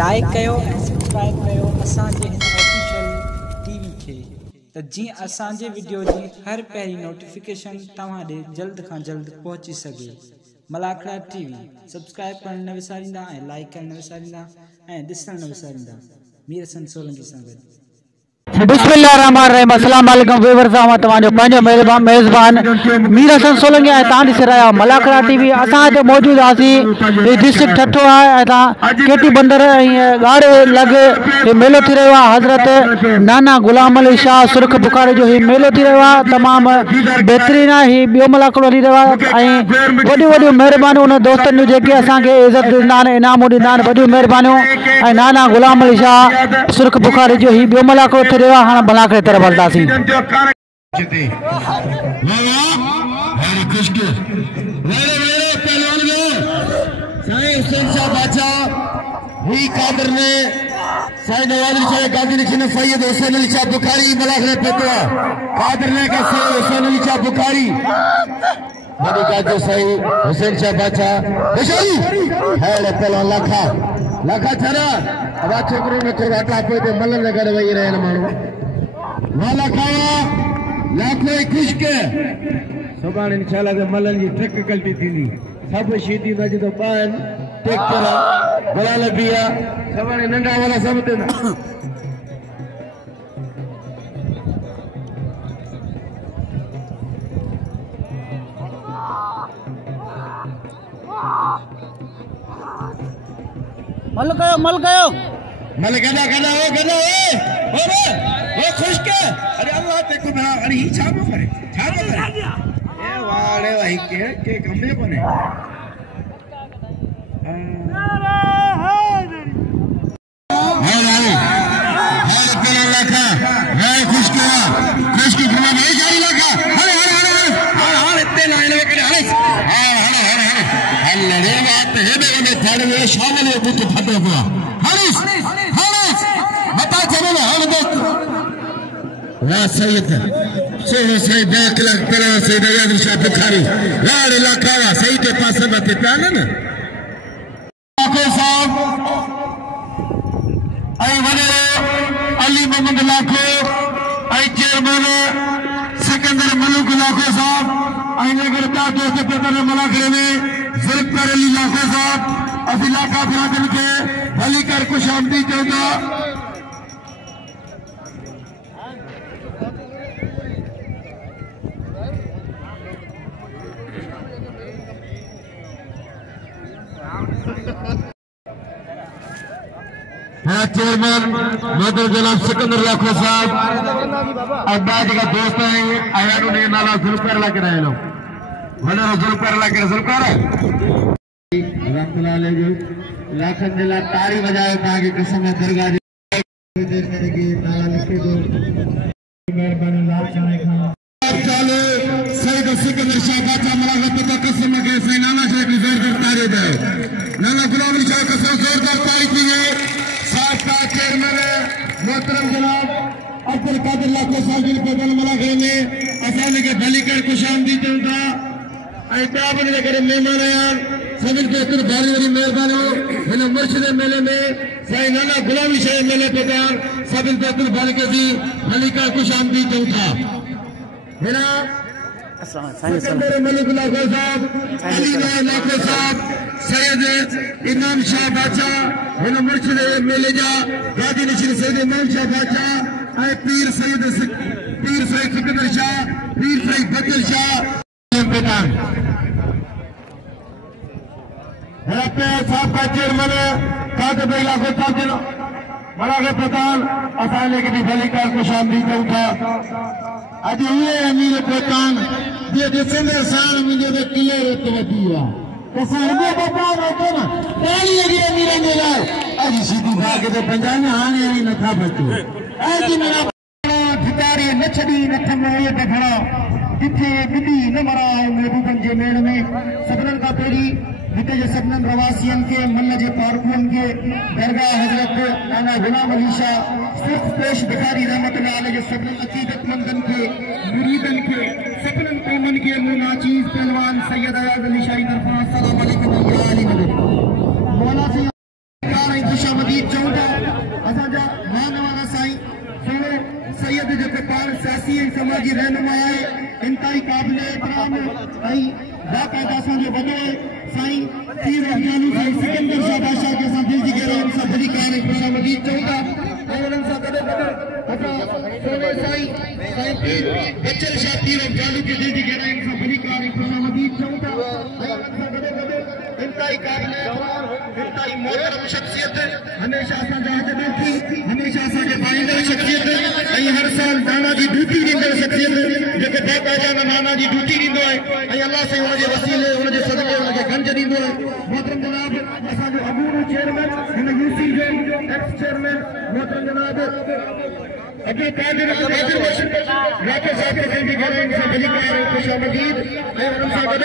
Like कयो ऐं subscribe कयो असांजे हिन ऑफिशियल टीवी खे त जीअं असांजे वीडियो जी हर पहिरीं नोटिफिकेशन तव्हां ॾे जल्द खां जल्द पहुची सघे। मलाखड़ा टीवी सब्सक्राइब करण न विसारींदा ऐं लाइक करण न विसारींदा ऐं ॾिसण न विसारींदा। मीर हसन सोलंकी सां गॾु। बिस्मिल्लाहिर्रहमानिर्रहीम। अस्सलाम वालेकुम व्यूअर्स, तव्हांजो पंहिंजो मेज़बान मीर हसन सोलंकी ऐं तव्हां ॾिसी रहिया मलाखड़ा टीवी। असां हिते मौजूदु आसीं डिस्ट्रिक्ट ठठो आहे ऐं तव्हां केटी बंदर ऐं ॻाढ़े लॻ मेलो थी रहियो आहे। हज़रत नाना ग़ुलाम अली शाह सुर्ख बुखारी जो हीउ मेलो थी रहियो आहे। तमामु बहितरीनु आहे। हीउ ॿियो मलाखड़ो हली रहियो आहे ऐं वॾियूं वॾियूं महिरबानियूं उन दोस्तनि जूं जेके असांखे इज़त ॾींदा आहिनि, इनामूं ॾींदा आहिनि। वॾियूं महिरबानियूं ऐं नाना ग़ुलाम अली शाह सुर्ख बुखारी जो हीउ ॿियो मलाखड़ो थी रहियो आहे। हाणे मलाखड़े तरफ़ हलंदासीं। लाखा छरा अब छोकरों में थोड़ा टापे ते मलन लगा वही रहे मानू वाला खावा लाखो खुश्क सुभाणे इंशाल्लाह ते मलन जी ट्रक कल्टी थींदी सब शीती वज तो पान ट्रैक्टर बलाल बिया सुभाणे नंढा वाला सब ते मल गदा गदा ओ खुश्क अरे अल्लाह ते खुदा अरे ही छापो करे ए वाड़े भाई के कमरे कोने शामिल बुत फटे हुआ हरीश बता चलो ना हम दोस्त वाह सैयद सोनो सही 10 लाख तरह से दयाद शाह बुखारी लाड़ इलाका वा सही के पास मत प्यान ना लाखो साहब आई वने अली मोहम्मद लाखो आई चेयरमैन सिकंदर मलूक लाखो साहब आई नगर ता दोस्त पेपर मलाखड़े में जुल्फकार अली लाखो साहब अभी लाखा बिरादर के भली कर खुश आमदी चौथा चेयरमैन मदर जनाब सिकंदर लाखो साहब अब्बाजी का दोस्त है आया ने नाला जुल्फकार लग रहे लो वने जुल्फकार लग रहे जुल्फकार लाखन दिला तारी बजाए ताकि कसम दरगाह करेगी नाला लिखे दो मेहरबानी लाभ जाने का चलो सईद सिकंदर शाह बादशाह मलाखत का कसम के से नाना शाह की जोरदार तारी दे नाना गुलाम अली शाह कसम जोरदार तारी की है साथ का चेयरमैन मोहतरम जनाब अब्दुल कादिर लाखो साहब जी को मलाखत में असानी के भली कर खुशामदीद देता आई ताबन करे मेहमान यार सभी बेहतर भारी वाली मेहरबानी हो मुर्शिद मेले में साई नाना गुलाम शाह मेले प्रधान सभी बेहतर भारी के दी भली का खुश आमदी चौथा मेरा मलिक लाखो साहब अली लाखो साहब सैयद इमाम शाह बादशाह मुर्शिद मेले जा गादी नशीन सैयद इमाम शाह बादशाह आई पीर सैयद सिकंदर शाह पीर सैयद बदल शाह प्रधान साहब का चेयरमैन कादिर इलाको साहब बड़ा प्रधान असाने के भी भली का खुश आमदीद उठा अज ये अमीर प्रधान ये दिसंबर साल मुझे तो किले रत वधी हुआ तो सरबे प्रधान होतो ना ताली लगी अमीर ने लाए अज सीधी भाग के पंजाब में आने आई न था बचो आज मेरा ठिकारी न छड़ी न थमे पे खड़ा जिथे बिदी न मरा महबूबन जे मेड़ में सबरन का पेरी जिते जो सबनन रवासियन के मल्ल जे पारकुन के दरगाह हजरत नाना गुलाम अली शाह सिर्फ पेश भिखारी रहमतुल्लाह अलैह जो सबनन अकीदतमंदन के मुरीदन के सबनन कौमन के मुनाचीज पहलवान सैयद अयाज अली शाही तरफा अस्सलाम वालेकुम मौला से खुशामदीद सियासी ऐं समाजी रहनुमा आहे इंतहाई क़ाबिल एहतराम ऐं बाक़ायदा असांजो वॾो साईं पीर अफजालू साईं सिकंदर शाह बादशाह खे असां दिलि जी गहराईअ सां भली कार ऐं ख़ुशामदीद चऊं था ऐं उन्हनि सां गॾु असां सोने साईं पीर बचल शाह पीर अफजालू खे दिलि जी गहराईअ सां भली कार ऐं ख़ुशामदीद चऊं था ऐं उन्हनि सां गॾु इंतहाई क़ाबिल एहतराम इंतहाई मोहतरम शख्सियत हमेशा असांजा हथ ॾिठी हमेशा असांखे पाईंदड़ शख्सियत ऐं हर साल नाना जी ड्यूटी ॾींदड़ शख्सियत जेके बाक़ायदा नाना जी ड्यूटी ॾींदो आहे ऐं अल्लाह साईं हुनजे वसीले हुनजे सदके हुनखे गंज ॾींदो आहे मोहतरम जनाब असांजो अबूरू चेयरमैन हिन यूसी जो एक्स चेयरमैन मोहतरम जनाब अब्दुल कादिर राकेश साहब खे दिलि जी गहराईअ सां भली कार ऐं ख़ुशामदीद ऐं उन्हनि सां गॾु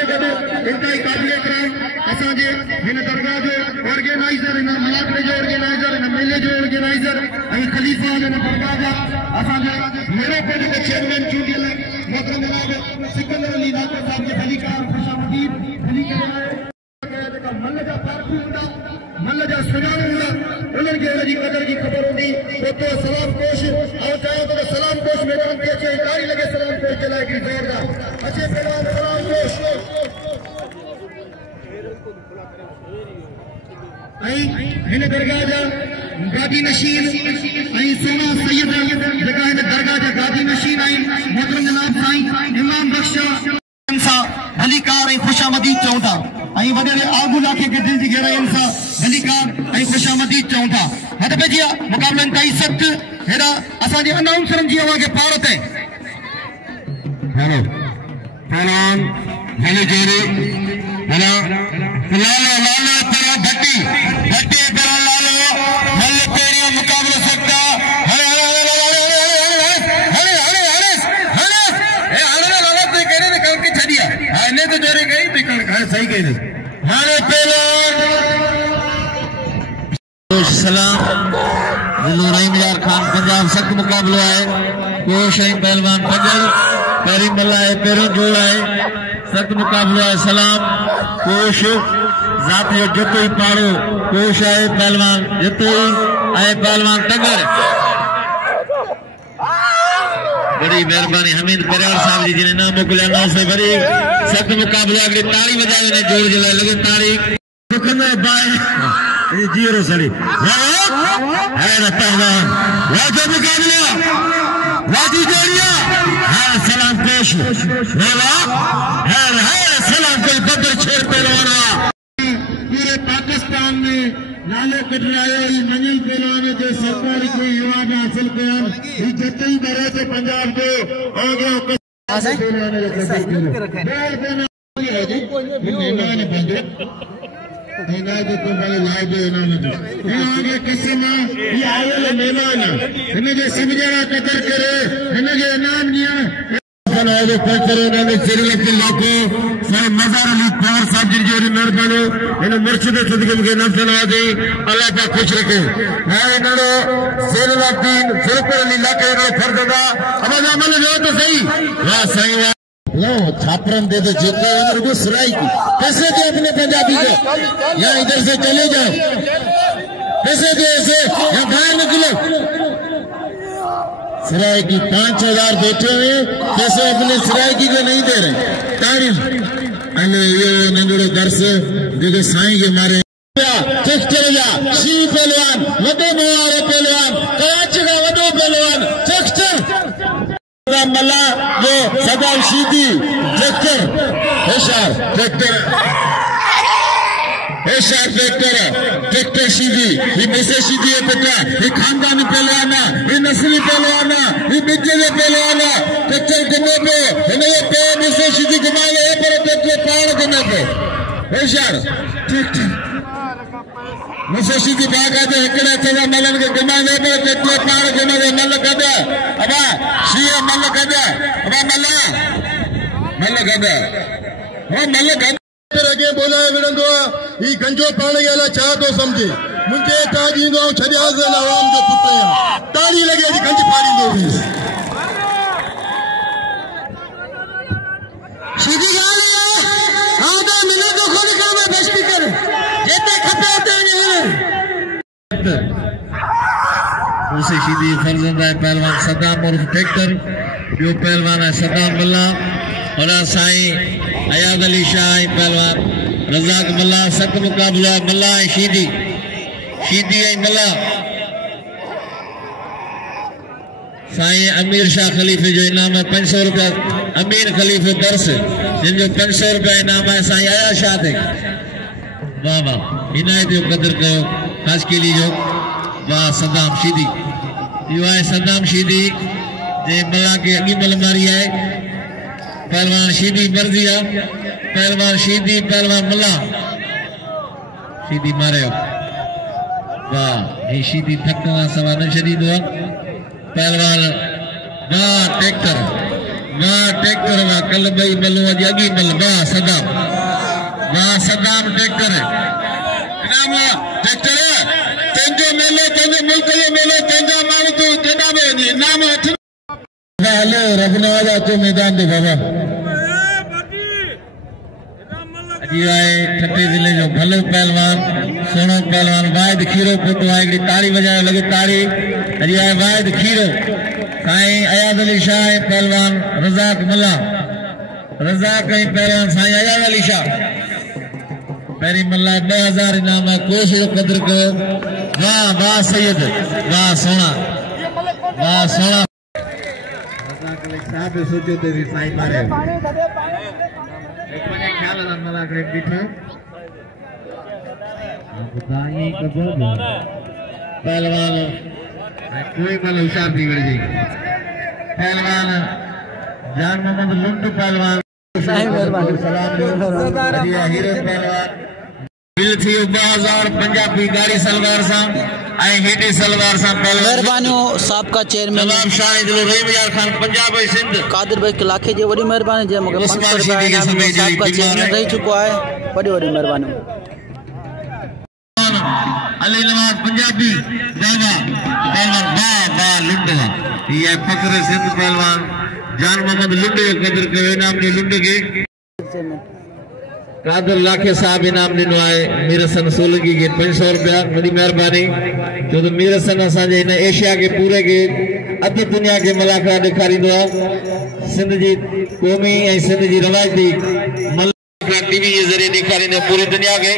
इंतहाई क़ाबिल एहतराम असांजे हिन दरगाह जो ऑर्गेनाइज़र हिन मुलाक़े जो ऑर्गेनाइज़र हिन मेले जो ऑर्गेनाइज़र ऐं ख़लीफ़ा हिन दरगाह जा असांजे मेरोपे जे चेयरमैन चूंडियल मोहतरम जनाब सिकंदर अली नाको साहब खे भली कार ख़ुशामदीद भली करे जेका मल जा पार्टी हूंदा मल जा सुञाणू हूंदा उन्हनि खे हुनजी क़दर जी ख़बर हूंदी ओतिरो सलाम कोश ऐं चाहियां थो त सलाम कोश मैदान ते अचे ऐं ताड़ी लॻे सलाम कोश जे लाइ हिकिड़ी ज़ोरदार अचे पहिरियों सलाम कोश ऐं हिन दरगाह जा गादी नशीन ऐं सोना सैयद जेका हिन दरगाह जा गादी नशीन आहिनि मोहतरम जनाब साईं इमाम बख्श सां भली कार ऐं ख़ुशामदीद चऊं था ऐं वॾे आगू इलाइक़े खे दिलि जी गहराईअ सां भली कार ऐं ख़ुशामदीद चऊं था हथ पे जी मुक़ाबलो इंतहाई सख़्त हेॾा असांजे अनाउंसरनि जी अव्हां खे पार ते हेलो पहलवान हेलो जोरी हेलो लालो लालो तेरा भट्टी भट्टी तेरा लालो मल पेड़ियों मुक़ाबलो सकता हरे हरे हरे हरे हरे हरे ए हरे लालो ते कहने ने कल के छडिया हां ने तो जोरी गई ते कल सही कही हरे पहलवान सलाम दिलो रहीम यार खान पंजाब सख्त मुक़ाबलो है कोश है पहलवान पंजल पेरी मल्ला है पेरी जोड़ है सख्त मुक़ाबलो है सलाम कोश जात जो जतो ही पाड़ो कोश है पहलवान जतो ही है पहलवान तगर बड़ी मेहरबानी हमीद परिवार साहब जी जिन्हें नाम मोकलिया नाम से बड़ी सख्त मुक़ाबलो अगली ताड़ी बजावे ने जोड़ जला लगे ताड़ी दुखना बाय ये जीरो सड़ी है ना पहलवान वाजो मुक़ाबला वाजी जोड़िया है सलाम पेश वेला है सलाम कोई बदर छोड़ पहलवाना पूरे पाकिस्तान में नालो कटरायो ही मंजिल पहलवान जो सरकारी कोई अवार्ड हासिल कया ही जते ही बरे से पंजाब जो हो गया मेहमान हिनजे समझण कदर करे हिनजे इनाम ॾियण मज़ार अली कुंवर साहब जी जो मेहरबानी इन मुर्शिद सदके मूंखे नफ़्स नवाज़ी अल्लाह पाक खुश रखे ऐं हिनड़ो ज़ैनुलब्दीन फ़िरोज़पुर अली इलाइक़े जो फर्ज़ अदा अमल अमल जो तो सही वाह साईं वाह लो छापरन दे दो जेको रुगो सुराई की कैसे दे अपने पंजाबी को या इधर से चले जाओ कैसे दे ऐसे या बाहर निकलो सरायकी 5000 बैठे हुए पैसे अपने सरायकी को नहीं दे रहे तारीफ अने ये नंगड़ो दर्श जेके साईं के मारे चेक जा शी पहलवान वडे मोवारे पहलवान कराची का वडो पहलवान चेक मल्ला जो सदाम शीदी ट्रैक्टर होशियार ट्रैक्टर सीधी ये पैसे सीधी है बेटा ये खानदानी पहलवाना ये नस्ली पहलवाना ये बिजली के पहलवाना ट्रैक्टर घुमे पे ये पे पैसे सीधी घुमा ले पर ट्रैक्टर पार घुमे पे होशियार ट्रैक्टर पैसे सीधी भागा दे एकड़े तेरा मलन के घुमा ले पे ट्रैक्टर पार घुमे दे मल कदा अबा सीए मल कदा अबा मल कदा अगे बोला विड़ंदो ही गंजो पाण गेला छा तो समझे मुझे ताज इंदो छडियाज आवाम जो पुत ताड़ी लगे जी गंज पाड़ींदो सीधी गाल हां तो मिले तो खुद काम है बेइज्जती कर जेते खपे ते उसे सीधी फर्जंदा पहलवान सदाम उर्फ ट्रैक्टर जो पहलवान है सदाम मल्ला और साईं अयाद अली शाह पहलवान रज़ाक मल्ला सत मुकाबला मल्ला शीदी मल्ला साईं अमीर शाह खलीफे जो इनाम है 500 रुपया अमीर खलीफे दर्स जिन जो 500 रुपया इनाम है साईं आया शाह थे वाह वाह इनायत जो कदर कयो खास के लिए जो वाह सदाम शीदी यो है सदाम शीदी जे मल्ला के अगी मल मारी है पहलवान शीदी मर्जिया पहलवान शीदी पहलवान मल्ला शीदी मारे वाह ये शीदी थकवा सवा न शरीद हुआ पहलवान वाह ट्रैक्टर वाह कल भाई मल्लो अज अगी मल वाह सदाम ट्रैक्टर ट्रैक्टर तेंजो मेलो तेंजो मुल्क जो मेलो तेंजा मानु तू केदा बे नाम अठ हेलो रघुनाथ अचो मैदान दे बाबा अजी आए ठट्टे जिले जो भलो पहलवान सोनो पहलवान वाहिद खीरो पुतो आए ताड़ी बजाए लगे ताड़ी अजी आए वाहिद खीरो साईं अयाद अली शाह पहलवान रज़ाक मल्ला रज़ाक पहलवान साईं अयाद अली शाह पहरी मल्ला 2000 इनाम है कोशिश कदर करो वाह सैयद वाह सोना साहब सोचो तो साईं मारे एक मने ख्याल है मला करे बिठो बताइए कब पहलवान कोई बल होशियार नहीं बन जी पहलवान जान मोहम्मद लुंड पहलवान सलाम हीरो पहलवान बिल थी 2000 पंजाबी गाड़ी सलवार सा आई हेडी सलवार सा पहलवान मेहरबानियों साबका चेयरमैन सलाम शाह दिलो रहीम यार खान पंजाब है सिंध कादिर भाई लाखे जे वडी मेहरबानी जे मगे 500 रुपया साबका चेयरमैन रही चुको है बड़ी मेहरबानी अली नवाज पंजाबी दादा पहलवान वाह लुंडा ये फकर सिंध पहलवान जान मोहम्मद लुंडे कदर के नाम ने लुंडे के कादर लाखे साहब इनाम दिनो आए मीरसन सोलंकी के 500 रुपया बड़ी मेहरबानी जो तो मीरसन असाजे इन एशिया के पूरे के अध दुनिया के मलाका दिखारी दो सिंध जी कौमी ए सिंध जी रवायती मलाका टीवी के जरिए दिखारी ने पूरी दुनिया के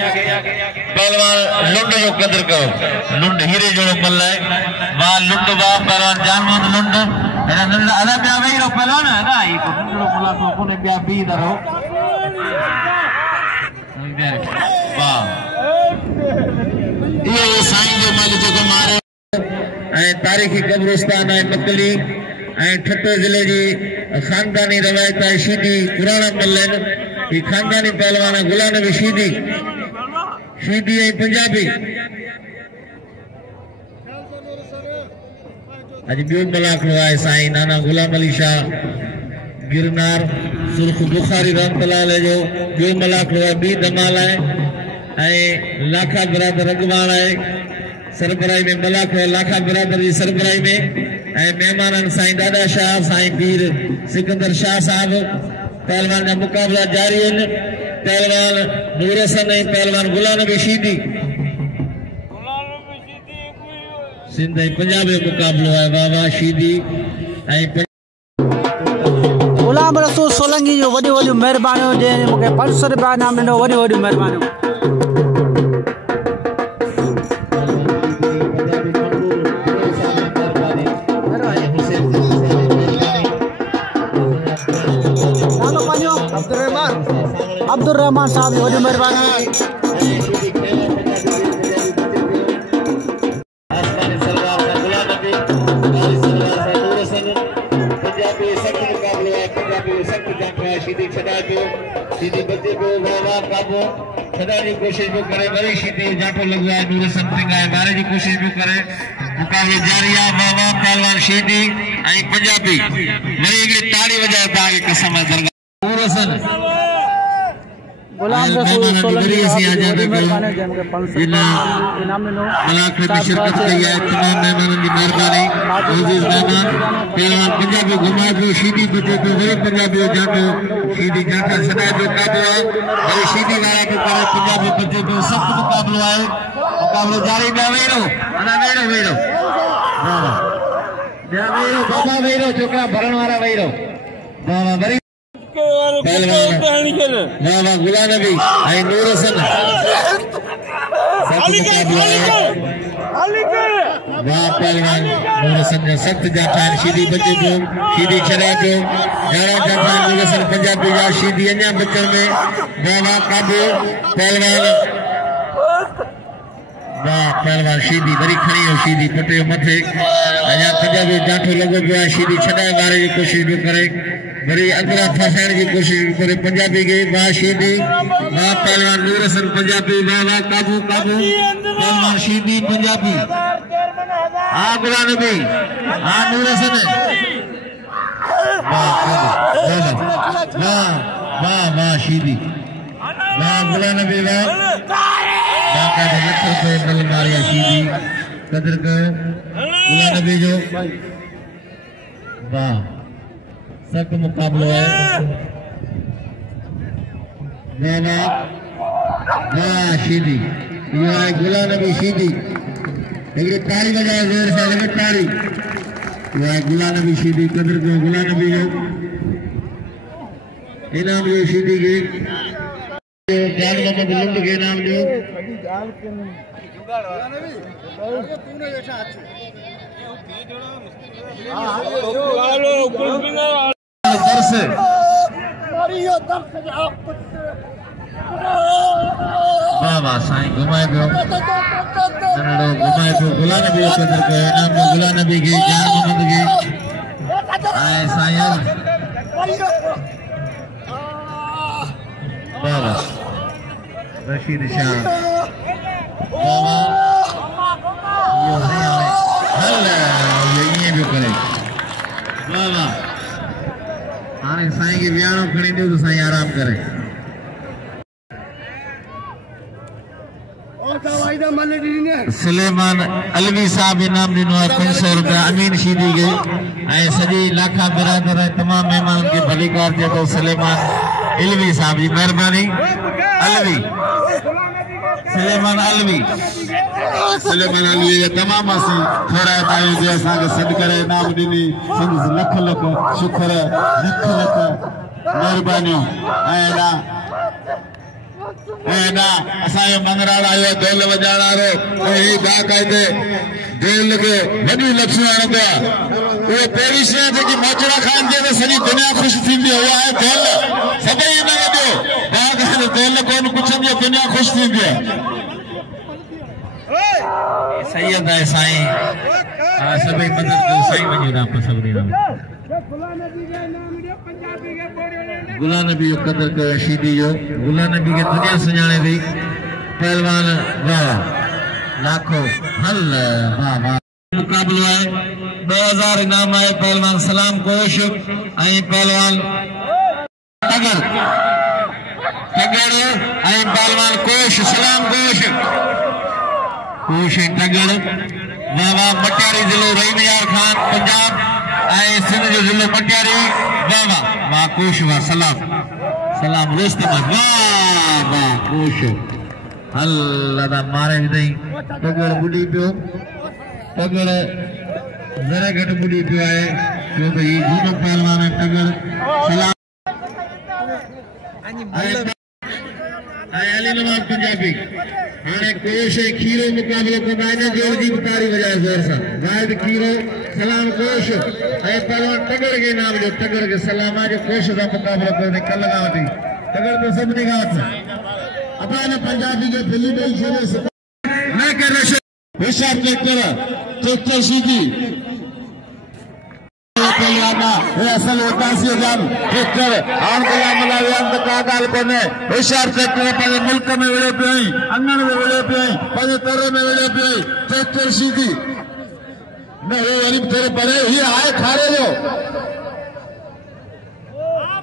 पहलवान लुंड जो कदर करो लुंड हीरे जो मल्ला है वाह लुंड वाह पहलवान जान मोहम्मद लुंड एना नंद अदा ब्या वेई रो पहलवान है ना ई को लुंड मलाका कोने ब्या बी दरो ये साईं जो मालिक जो मारे तारीखी कब्रिस्तान है मकली ठट्टो जिले जी खानदानी रवायत है शीदी पुराना मल्लन ये खानदानी पहलवान गुलाम नबी शीदी है पंजाबी अज बियो मलाक है साईं नाना गुलाम अली शाह गिरनार सुर्ख बुखारी रहमतुल्लाह जो बियो मलाक है बी धमाल है लाखा बिरादर अगवान है सरबराही में मलाक है लाखा बिरादर की सरबराही में मेहमान साईं दादा शाह साईं पीर सिकंदर शाह साहब पहलवान का मुकाबला जारी है पहलवान नूर हसन पहलवान गुलाम नबी शीदी सिंध पंजाब में मुकाबलो है वाह वाह शीदी गुलाम रसूल सोलंकी जो वडी वडी मेहरबानी जे मके 500 रुपया नाम ॾिनो वडी वडी मेहरबानी अब्दुल रहमान साहब वडी मेहरबानी सीधी बच्चे को बाबा काबो सदानी कोशिश भी करे बड़ी सीधी जाटो लगवा नूर हसन सिंह है बारे की कोशिश भी करे मुकाबले जारी है बाबा पहलवान सीधी आई पंजाबी बड़ी एक ताड़ी बजाए ताकि कसम है दरगाह नूर हसन गुलाम रसूल सोलंकी मेहरबानी जे मके 500 इनाम ॾिनो मलाक में शिरकत कई है तमाम मेहमानों की मेहरबानी अजीज मेहमान पहलवान पंजाबी घुमा जो सीधी बचे तो वही पंजाबी जाटो सीधी जाटा सदा जो काबला और सीधी वाला पे करे पंजाबी बचे तो सख्त मुकाबला है मुकाबला जारी में वेरो अना वेरो बाबा वही छोकरा भरण वाला वही बाबा वरी बाबा गुलाम नबी आई नूर हसन वाह पहलवान नूर हसन जो सख्त जापान शीदी बचे पियो शीदी छड़े पियो जाना जापान नूर हसन पंजाबी जा शीदी अन्या बचन में बाबा काबू पहलवान वाह पहलवान शीदी वरी खड़ी हो शीदी पटे मथे अञा पंजाबी जाठो लगो पियो शीदी छड़ाए वारे जी कोशिश भी करे वरी अंदर फसाइण की कोशिश करे पंजाबी के वाह शीदी वाह पहलवान नूर हसन पंजाबी वाह काबू काबू पहलवान शीदी पंजाबी हाँ गुलाम नबी हाँ नूर हसन वाह वाह वाह वाह शीदी वाह गुलाम नबी वाह बाकायदा लखर पे बल मारिया शीदी कदर कयो गुलाम नबी जो वाह सख्त मुकाबलो है वाह वाह शीदी ये है गुलाम नबी शीदी एक ताली बजाए जोर से लगे ताली ये है गुलाम नबी शीदी कदर को गुलाम नबी जो इनाम जो शीदी के जान मोहम्मद लुंड के नाम जो दर्श वाह वाह साईं घुमाए पियो घुमाए पियो गुलाम नबी कदर को इनाम जो गुलाम नबी के जान मोहम्मद के आए साईं वाह वाह रशीद शाह वाह वाह ये भी करे वाह वाह हाँ साईं के वियाणो खड़ी दो तो साईं आराम करे सुलेमान अलवी साहब इनाम दिनो है 500 रुपया अमीन शीदी के सजी लाखा बिरादर है तमाम मेहमान के भलीकार जो सुलेमान अलवी साहब जी मेहरबानी अलवी सुलेमान अलवी तमाम असी थोड़ा ताई जो असा के सद करे नाम दिनी संस लख लख शुक्र लख लख मेहरबानियों ऐना असा मंगराड़ा आयो ढोल वजाड़ा रो ही बाकायदे ढोल के वडी लक्ष्मी आण पिया वो पहिरीं शइ जेकी मोचड़ा खाइण जे त सॼी दुनिया ख़ुश थींदी उहा आहे ढोल सभई न वॼो बाकायदे ढोल कोन पुछंदी दुनिया ख़ुश थींदी आहे सैयद है साईं सभई मदद कयो साईं वञी राम सभई राम गुलाम नबी जो कदर कयो शीदी जो गुलाम नबी के दुनिया सुञाणे थी पहलवान वाह लाखो हल वाह वाह मुकाबलो है 2000 इनाम है पहलवान सलाम कोश ऐं पहलवान तगड़ तगड़ ऐं पहलवान कोश सलाम कोश कोश तगड़ वाह वाह मटियारी जिलो रहीम यार खान पंजाब ऐं सिंध जो जिलो मटियारी वाह वाह वाह कोश वाह सलाम सलाम रुस्तम वाह वाह कोश अल्लाह मारे विदई तगड़ बुडी पियो तगड़ जरा घट बुडी पियो है जो भाई जूनो पहलवान है तगड़ सलाम अली नवाब पंजाबी हाने कोश खीरो मुकाबलो को गाने जोर जी तारी बजाए जोर सा गायद खीरो सलाम कोश ऐ पहलवान तगड़ के नाम जो तगड़ के सलाम जो कोश का मुकाबला करने कल लगावती तगड़ तो सब निगाह था अपने पंजाबी के फिल्म से मैं कर रहा हिसाब ट्रैक्टर सीधी पहलवाना असल उदासी जान ट्रैक्टर आन गुलाम लावियान का गाल कोने हिसाब ट्रैक्टर पे मुल्क में विड़े पे अंगन में विड़े पे पे तरे में विड़े पे ट्रैक्टर सीधी मैं वो गरीब तेरे पड़े ही आए खारे जो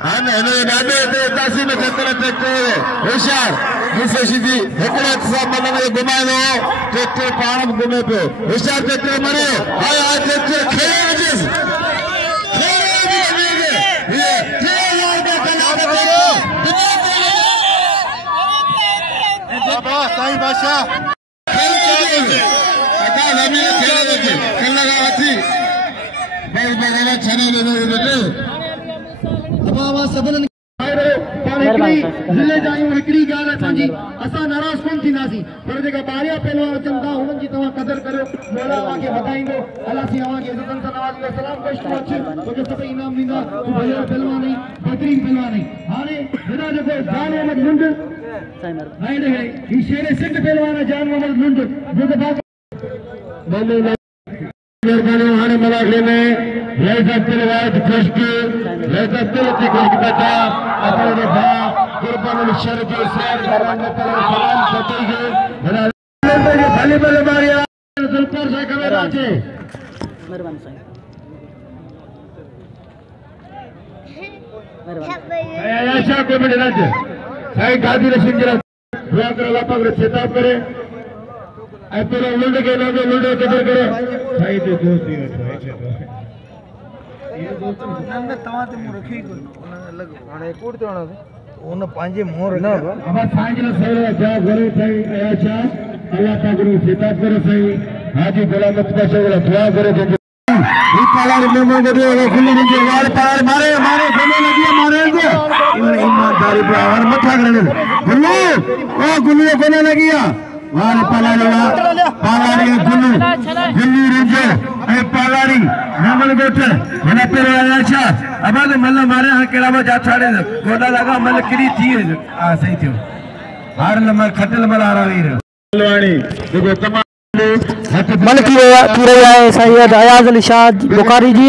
हाँ ने डाडे ते उदासी में ट्रैक्टर हिसाब जिसे सीधी एकड़े सब मन में घुमाए दो ट्रैक्टर पाण घुमे पे हिसाब ट्रैक्टर मरे हाय आज ट्रैक्टर खेले जिस साईं बादशाह खेल ज़िले जायूं हिकड़ी ॻाल्हि असांजी असां नाराज़ कोन थींदासीं पर जेका ॿाहिरियां पहलवान अचनि था हुननि जी तव्हां क़दर करियो मौला तव्हांखे वधाईंदो अलाह सी तव्हांखे इज़तनि सां नवाज़ींदो सलाम पेश कयो अचु तोखे सभई इनाम ॾींदा तूं भलो पहलवान आहीं बहितरीन पहलवान आहीं हाणे हेॾा जेको जान मोहम्मद लुंड हाणे ही शेर सिंध पहलवान आहे जान मोहम्मद लुंड जेको मेहरबानी हाणे मलाखड़े में लज़त रिवायत खुश्क लज़त दिल की खुश्क बता अपने भाई कुर्बान शर जो सैर कराने पर सलाम करते हैं भले भले मारिया जुल्फर से कैमरा चे मेहरबानी साईं आयशा को मिनट राज साईं गादी रशीद जरा दुआ कर अल्लाह पाक खिताब करे ऐ तेरे लुंड के नाम लुंड कदर करे साईं तो दोस्त ही ये दोस्त नंद तवा ते मु रखी को अलग हाने कोड ते वणा उन पांजे मोर न अब साईं जो सेवा जा गुरु साईं आयशा अल्लाह पाक को खिताब करे साईं हाजी गुलामत पाशा वाला दुआ करे ये पाला में मो दे खुली नहीं वार पार मारे मारे गले लगी मारे को ईमानदारी पे और मथा करने गुल्लू ओ गुल्लू गले लगी वार पालारी गुल्लू गुल्लू रिंजे ए पालारी नमन गोटे मने पेरे आशा अब तो मल्ला मारे हा केड़ा में जा छाड़े गोदा लगा मल किरी थी आ सही थियो हार नंबर खटल मल आ रही लवाणी देखो तमाम मल थी रही है सैयद अयाज अली शाह बुखारी जी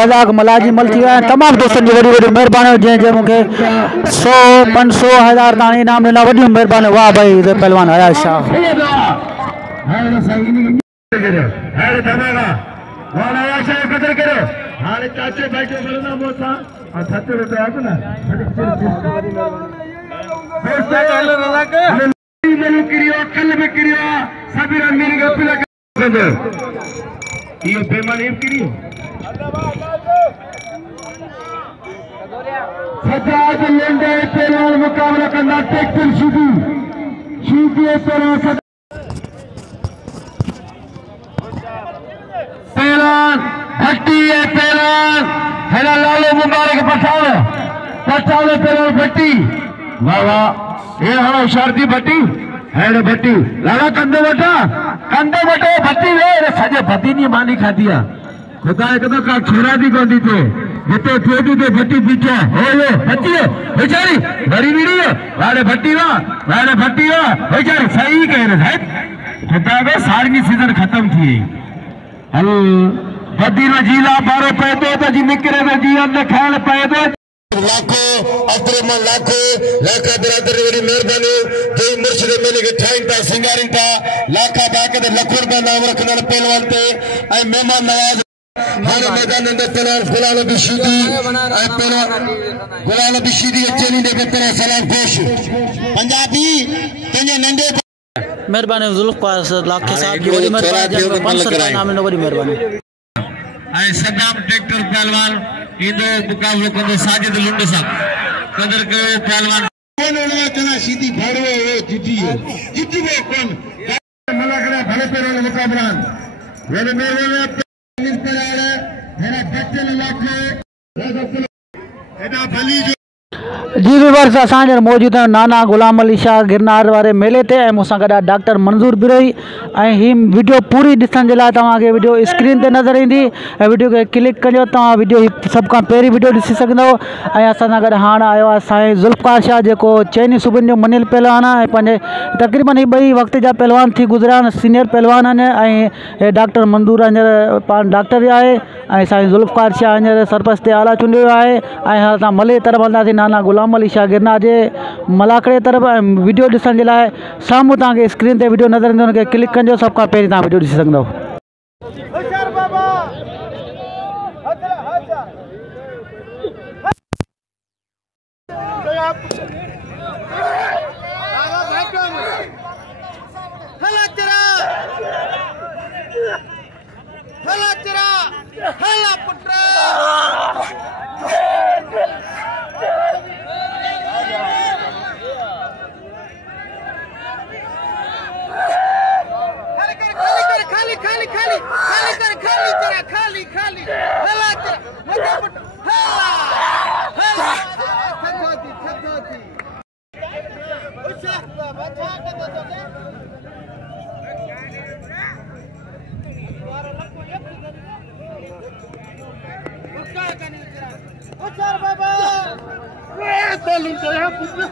रज़ाक मलाजी मल थी विया तमाम दोस्तन जी वडी वडी मेहरबानी जे मुके 100 500 1000 ताणी इनाम ॾिना वॾियूं मेहरबानी वाह भाई पहलवान अयाज शाह कदर करो हाणे चाचे बैठे मिलना मोसा और 70 रुपए आ ना मनु किरियो कल में किरियो सबीरा मेरी गपिला कर ये बेमानी किरियो सजाद लंडे पहलवान मुकाबला करना टेक्टर शुरू पहलवान पहलवान भट्टी है पहलवान हेला लालो मुबारक पठाओ पहलवान भट्टी वाह वाह ये हाँ शारदी भट्टी है भट्टी लाला कंदे बटो भट्टी वे सजे भट्टी नहीं मानी खादिया खुदा एकदम का छोरा दी गोंदी थे जिते ठेडी दे भट्टी पीछे हो ये भट्टी है बेचारी बड़ी बीड़ी है वाले भट्टी वा बेचारी सही कह रहे हैं खुदा में सारी सीजन खत्म थी हल बदी में जीला बारो पैदो तो जी निकरे में जी हमने ख्याल पैदो लाखों अब्दुल लाखों लाखा बरादर वरी मेहरबानी जो मुर्शिद मेले के ठाइन था सिंगारिन था लाखा बाके दे लख रुपया नाम रखने पहलवान थे ऐ मेहमान नवाज हाने मैदान अंदर पहलवान गुलाम बिशीदी ऐ पहलवान गुलाम बिशीदी चेनी दे पे सलाम पेश पंजाबी तने नंदे मेहरबानी जुल्फकार लाख के साथ वडी मेहरबानी 500 रुपया इनाम ॾिनो वडी मेहरबानी ऐ सदाम ट्रैक्टर पहलवान इंदो मुकाबलो कंदो साजिद लुंड साहब कदर के पहलवान कोन होना चला सीधी भाड़ो जीती वो कौन मलाकड़ा भले पेरो मुकाबला वेले मेरे मिस पराड़े मेरा बच्चन लाखे एदा भली जी विवर्स असांजे मौजूद नाना गुलाम अली शाह गिरनार वारे मेले ते मूंसां गॾु डॉक्टर मंजूर बिरोई ऐं ही वीडियो पूरी ॾिसण जे लाइ तव्हांखे वीडियो स्क्रीन ते नज़र ईंदी ऐं वीडियो खे क्लिक कजो तव्हां वीडियो सभ खां पहिरीं वीडियो ॾिसी सघंदव ऐं असां सां गॾु हाणे आयो आहे साईं जुल्फकार शाह जेको चइनी सूबनि जो मञियल पहलवान आहे ऐं पंहिंजे तक़रीबन ही ॿई वक़्त जा पहलवान थी गुज़रिया आहिनि सीनियर पहलवान आहिनि ऐं डॉक्टर मंजूर हींअर पाण डॉक्टर आहे ऐं साईं जुल्फकार शाह हींअर सरपंच ते आला चूंडियो आहे ऐं हाणे असां मले तरफ़ हलंदासीं नाना गुलाम अली शाह गिरनार जे मलाखड़े तरफ़ वीडियो ॾिसण जे लाइ साम्हूं तव्हांखे स्क्रीन ते वीडियो नज़र ईंदो हुनखे क्लिक कजो सभ खां पहिरीं तव्हां वीडियो ॾिसी सघंदव खाली खाली खाली हला मजा पट हला हला थथोती उछा बचा के दो उचार बाबा ए तलू तो यहां पुत्र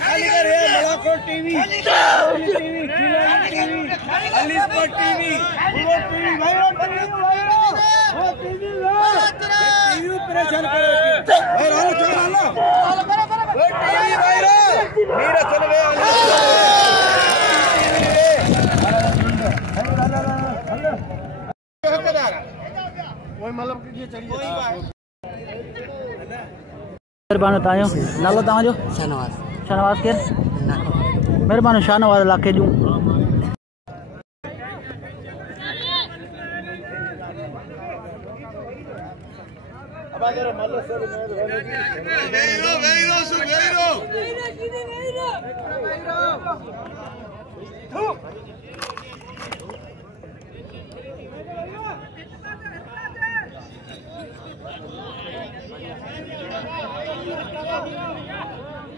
खाली कर है मलाकोट टीवी अली स्पोर्ट टीवी वो टीवी भाई वो टीवी ऑपरेशन करो भाई हालो चलो हालो वो टीवी भाई मीरा चल गए कोई मतलब कि चढ़िए मेहरबानी तायो नालो ताजो शहनवाज शहनवाज के मेहरबानी शाहनवाज इलाके जो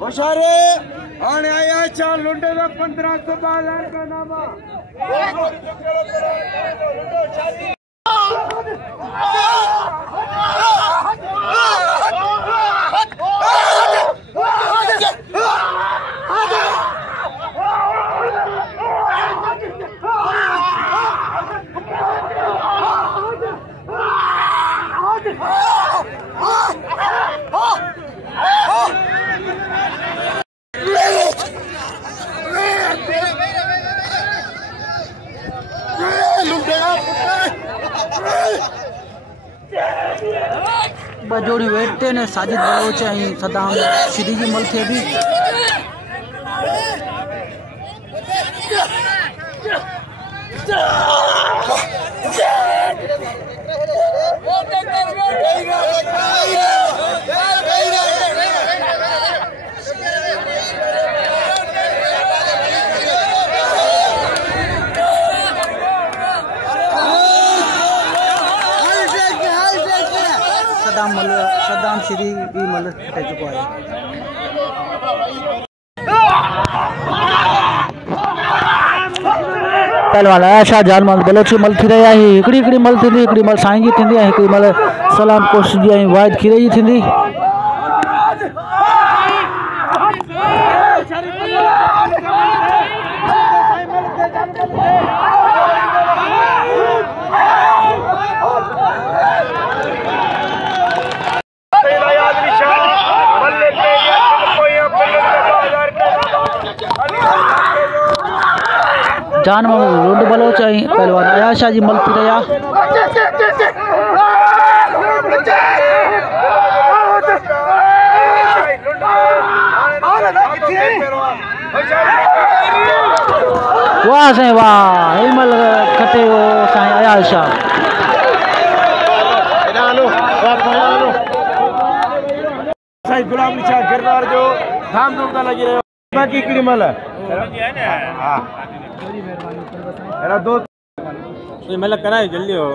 होशारे आने आया चार लुंडे का 1512 का नामा बजोड़ी वेटते ने साजिद बलोच ऐं सदाम श्री जी मल थे भी सदाम श्री भी मल रह चुको है पहलवान आशा जान मल बलोची मल थी रही आहे हिकड़ी मल थी हिकड़ी मल साईं जी थी हिकड़ी मल सलाम कोश जी ऐं वाहिद खीरे जी थी जान लुंड बलोच पहलवान आयाशा जी मल थी रहा वाह साईं वाह हिमल खटे वो साईं आयाशा साईं गुलाम निशा गिरनार जो धाम धूम ता लगी रहे बाकी हिकड़ी मल हां एरा दो तो मतलब कराए जल्दी हो